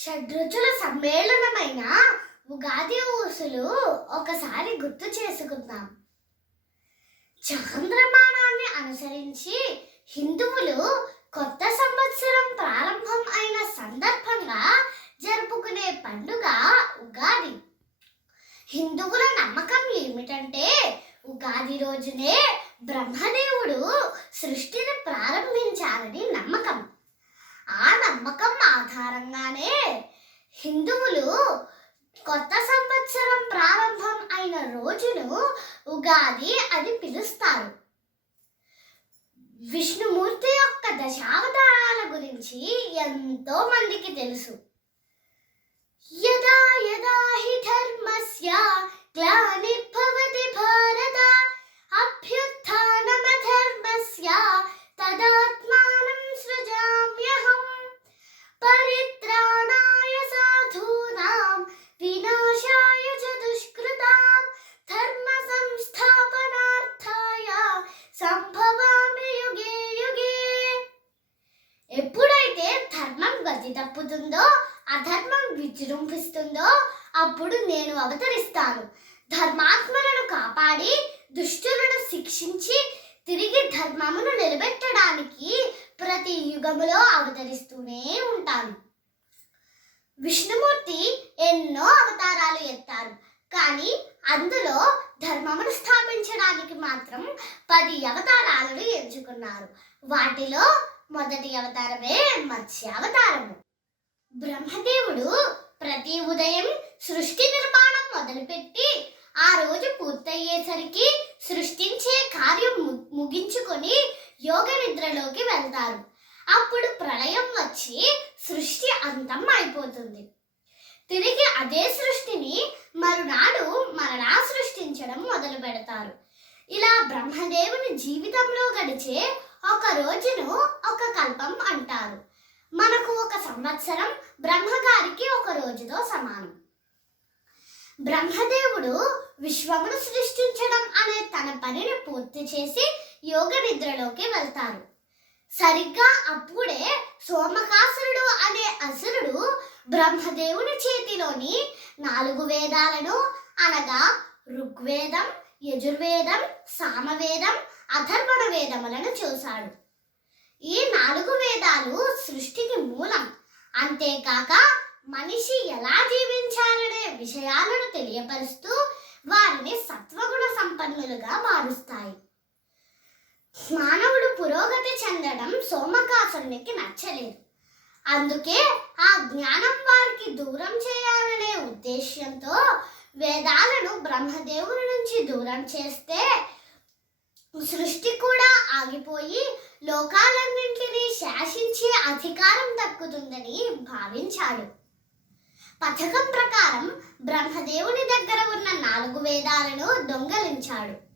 షడ్రుచుల సమ్మేళనమైన ఉగాది ఊసులు ఒకసారి గుర్తు చేసుకుందాం. చాంద్రమానాన్ని అనుసరించి హిందువులు కొత్త సంవత్సరం ప్రారంభం అయిన సందర్భంగా జరుపుకునే పండుగ ఉగాది. హిందువుల నమ్మకం ఏమిటంటే ఉగాది రోజునే బ్రహ్మదేవుడు సృష్టిని ప్రారంభించారని నమ్మకం. నమ్మకం ఆధారంగానే హిందువులు కొత్త సంవత్సరం ప్రారంభం అయిన రోజును ఉగాది అని పిలుస్తారు. విష్ణుమూర్తి యొక్క దశావతారాల గురించి ఎంతో మందికి తెలుసు. యదా యదా హి ధర్మస్య గ్లానిర్భవతి భారత గతి తప్పుతుందో అధర్మం విజృంభిస్తుందో అప్పుడు నేను అవతరిస్తాను. ధర్మాత్మలను కాపాడి దుష్టులను శిక్షించి తిరిగి ధర్మమును నిలబెట్టడానికి ప్రతి యుగములో అవతరిస్తూనే ఉంటాను. విష్ణుమూర్తి ఎన్నో అవతారాలు ఎత్తారు కానీ అందులో ధర్మమును స్థాపించడానికి మాత్రం పది అవతారాలను ఎంచుకున్నారు. వాటిలో మొదటి అవతారమే మత్స్య అవతారము. బ్రహ్మదేవుడు ప్రతి ఉదయం సృష్టి నిర్మాణం మొదలుపెట్టి ఆ రోజు పూర్తయ్యేసరికి సృష్టించే కార్యం ము- ముగించుకొని యోగ నిద్రలోకి వెళ్తారు. అప్పుడు ప్రళయం వచ్చి సృష్టి అంతం అయిపోతుంది. తిరిగి అదే సృష్టిని మరునాడు మరలా సృష్టించడం మొదలు పెడతారు ఇలా బ్రహ్మదేవుని జీవితంలో గడిచే ఒక రోజును ఒక కల్పం అంటారు. మనకు ఒక సంవత్సరం బ్రహ్మగారికి ఒక రోజుతో సమానం. బ్రహ్మదేవుడు విశ్వమును సృష్టించడం అనే తన పనిని పూర్తి చేసి యోగ నిద్రలోకి వెళ్తారు. సరిగ్గా అప్పుడే సోమకాసురుడు అనే అసురుడు బ్రహ్మదేవుని చేతిలోని నాలుగు వేదాలను అనగా ఋగ్వేదం యజుర్వేదం సామవేదం అథర్వణ వేదములను చూశాడు. ఈ నాలుగు వేదాలు సృష్టికి మూలం. అంతేకాక మనిషి ఎలా జీవించాలనే విషయాలను తెలియపరుస్తూ వారిని సత్వగుణ సంపన్నులుగా మారుస్తాయి. మానవుడు పురోగతి చెందడం సోమకాసునికి నచ్చలేదు. అందుకే ఆ జ్ఞానం వారికి దూరం చేయాలనే ఉద్దేశ్యంతో వేదాలను బ్రహ్మదేవుని నుంచి దూరం చేస్తే సృష్టి కూడా ఆగిపోయి లోకాలన్నింటినీ శాసించే అధికారం దక్కుతుందని భావించాడు. పథకం ప్రకారం బ్రహ్మదేవుని దగ్గర ఉన్న నాలుగు వేదాలను దొంగలించాడు.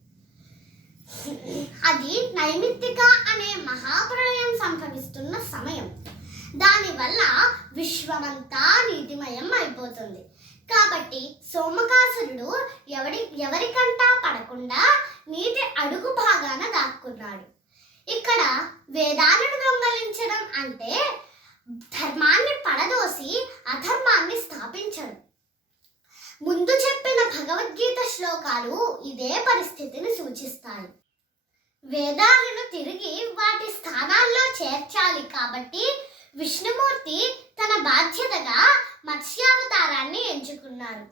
అది నైమిత్తిక అనే మహాప్రళయం సంభవిస్తున్న సమయం. దానివల్ల విశ్వమంతా నీతిమయం అయిపోతుంది కాబట్టి సోమకాసురుడు ఎవడి ఎవరికంటా పడకుండా నీటి అడుగు భాగాన దాక్కున్నాడు. ఇక్కడ వేదాలను దొంగలించడం అంటే ధర్మాన్ని పడదోసి అధర్మాన్ని స్థాపించడం. ముందు చెప్పిన భగవద్గీత శ్లోకాలు ఇదే పరిస్థితిని సూచిస్తాయి. వేదాలను తిరిగి వాటి స్థానాల్లో చేర్చాలి కాబట్టి విష్ణుమూర్తి తన బాధ్యతగా మత్స్యావతారాన్ని ఎంచుకున్నారు.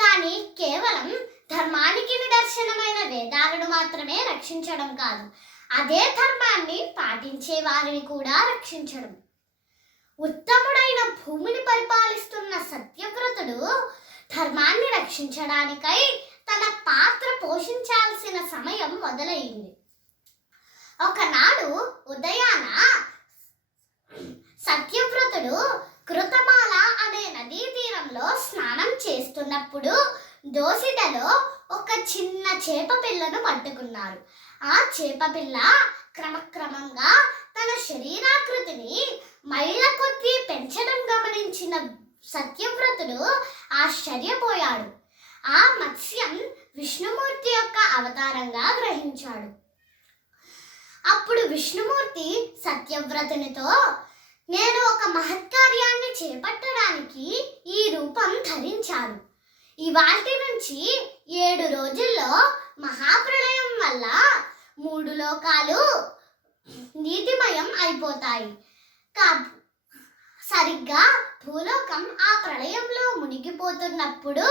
కానీ కేవలం ధర్మానికి నిదర్శనమైన వేదాలను మాత్రమే రక్షించడం కాదు అదే ధర్మాన్ని పాటించే వారిని కూడా రక్షించడం. ఉత్తముడైన భూమిని పరిపాలిస్తున్న సత్యవ్రతుడు ధర్మాన్ని రక్షించడానికై తన పాత్ర పోషించాల్సిన సమయం మొదలైంది. ఒక దోసిడలో ఒక చిన్న చేప పిల్లను పట్టుకున్నారు. ఆ చేప పిల్ల క్రమక్రమంగా తన శరీరాకృతిని మైళ్ళ కొద్దీ పెంచడం గమనించిన సత్యవ్రతుడు ఆశ్చర్యపోయాడు. ఆ మత్స్యం విష్ణుమూర్తి యొక్క అవతారంగా గ్రహించాడు. అప్పుడు విష్ణుమూర్తి సత్యవ్రతునితో నేను ఒక మహత్కార్యాన్ని చేపట్టడానికి ఈ రూపం ధరించాను. ఇవాటి నుంచి ఏడు రోజుల్లో మహాప్రళయం వల్ల మూడు లోకాలు నీతిమయం అయిపోతాయి. కా సరిగ్గా భూలోకం ఆ ప్రళయంలో మునిగిపోతున్నప్పుడు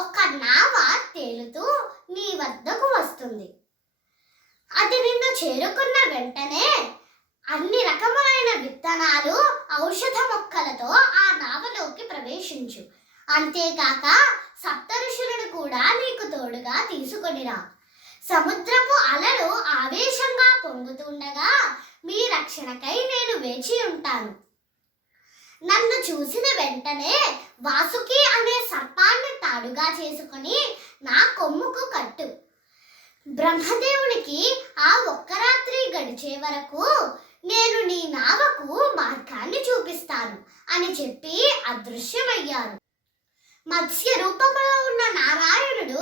ఒక నావ తేలుతూ నీ వద్దకు వస్తుంది. అది నిన్ను చేరుకున్న వెంటనే అన్ని రకములైన విత్తనాలు ఔషధ మొక్కలతో ఆ నావలోకి ప్రవేశించు. అంతేకాక సప్త ఋషులను కూడా నీకు తోడుగా తీసుకొనిరా. సముద్రపు అలలు ఆవేశంగా పొంగుతుండగా మీ రక్షణకై నేను వేచి ఉంటాను. నన్ను చూసిన వెంటనే వాసుకి అనే సర్పాన్ని తాడుగా చేసుకుని నా కొమ్ముకు కట్టు. బ్రహ్మదేవునికి ఆ ఒక్క రాత్రి గడిచే వరకు నేను నీ నావకు మార్గాన్ని చూపిస్తాను అని చెప్పి అదృశ్యమయ్యారు మత్స్య రూపంలో ఉన్న నారాయణుడు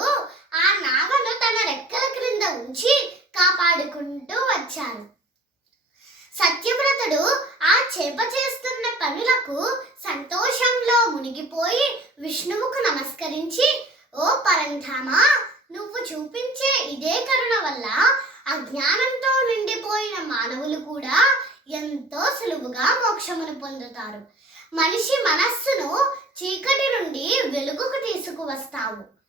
ఆ నావను తన రెక్కల క్రింద ఉంచి కాపాడుకుంటూ వచ్చాడు. సత్యవ్రతుడు ఆ చేప చేస్తున్న పనులకు సంతోషంలో మునిగిపోయి విష్ణువుకు నమస్కరించి ఓ పరంధామ నువ్వు చూపించే ఇదే కరుణ వల్ల అజ్ఞానంతో నిండిపోయిన మానవులు కూడా ఎంతో సులువుగా మోక్షమును పొందుతారు. మనిషి మనస్సును చీకటి నుండి వెలుగుకు తీసుకువస్తావు.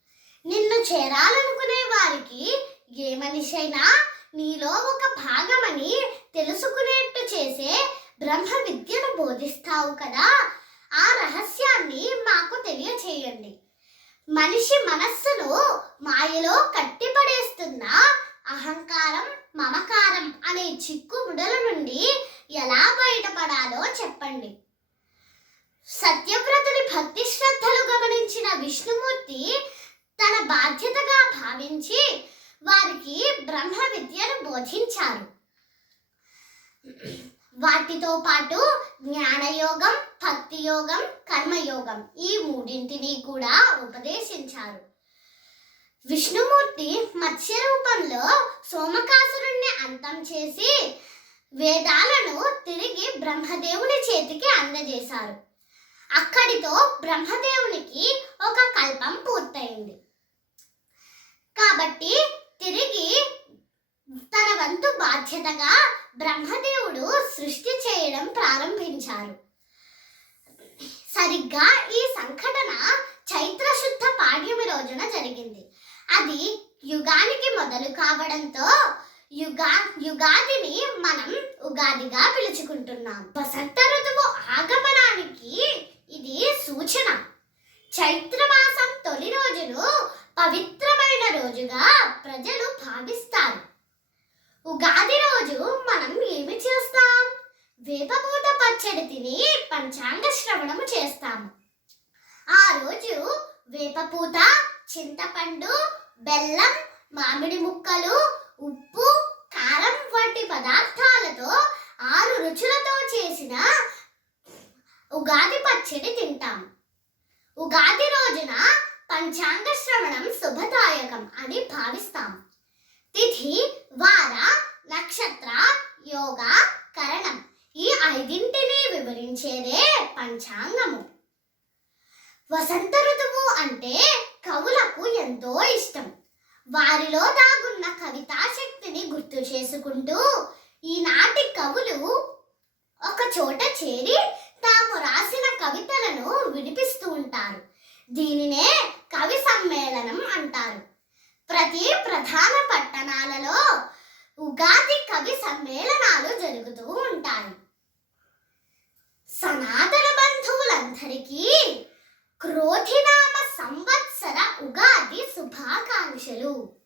నిన్ను చేరాలనుకునే వారికి ఏ మనిషైనా నీలో ఒక భాగమని తెలుసుకునేట్టు చేసే బ్రహ్మ విద్యను బోధిస్తావు కదా. ఆ రహస్యాన్ని మాకు తెలియచేయండి. మనిషి మనస్సును మాయలో కట్టిపడేస్తున్న అహంకారం మమకారం అనే చిక్కు ముడల నుండి ఎలా బయటపడాలో చెప్పండి. సత్యవ్రతుని భక్తి శ్రద్ధలు గమనించిన విష్ణుమూర్తి తన బాధ్యతగా భావించి వారికి బ్రహ్మ విద్యను బోధించారు. వాటితో పాటు జ్ఞానయోగం భక్తి యోగం కర్మయోగం ఈ మూడింటిని కూడా ఉపదేశించారు. విష్ణుమూర్తి మత్స్య రూపంలో సోమకాసురుణ్ణి అంతం చేసి వేదాలను తిరిగి బ్రహ్మదేవుని చేతికి అందజేశారు. అక్కడితో బ్రహ్మదేవునికి ఒక కల్పం పూర్తయింది. కాబట్టి తిరిగి తన వంతు బాధ్యతగా బ్రహ్మదేవుడు సృష్టి చేయడం ప్రారంభించారు. సరిగ్గా ఈ సంఘటన చైత్ర శుద్ధ పాడ్యమి రోజున జరిగింది. అది యుగానికి మొదలు కావడంతో యుగా యుగాదిని మనం ఉగాదిగా పిలుచుకుంటున్నాం. వసంత ఋతువు ఆగమనానికి ఇది సూచన. చైత్రమాసం తొలి రోజును పవిత్రమైన రోజుగా ప్రజలు భావిస్తారు. ఉగాది రోజు మనం ఏమి చేస్తాం? వేపపూత పచ్చడి తిని పంచాంగ శ్రవణము చేస్తాము. ఆ రోజు వేపపూత చింతపండు బెల్లం మామిడి ముక్కలు ఉప్పు కారం వంటి పదార్థాలతో ఆరు రుచులతో చేసిన ఉగాది పచ్చడి తింటాం. ఉగాది రోజున పంచాంగ శ్రవణం శుభదాయకం అని భావిస్తాం. తిథి వార నక్షత్ర యోగ కరణం ఈ ఐదింటిని వివరించేదే పంచాంగము. వసంత ఋతువు అంటే కవులకు ఎంతో ఇష్టం. వారిలో దాగున్న కవితా శక్తిని గుర్తు చేసుకుంటూ ప్రతి ప్రధాన పట్టణాలలో ఉగాది కవి సమ్మేళనాలు జరుగుతూ ఉంటాయి. సనాతన బంధువులందరికీ క్రోధినామ సంవత్సర ఉగాది శుభాకాంక్షలు.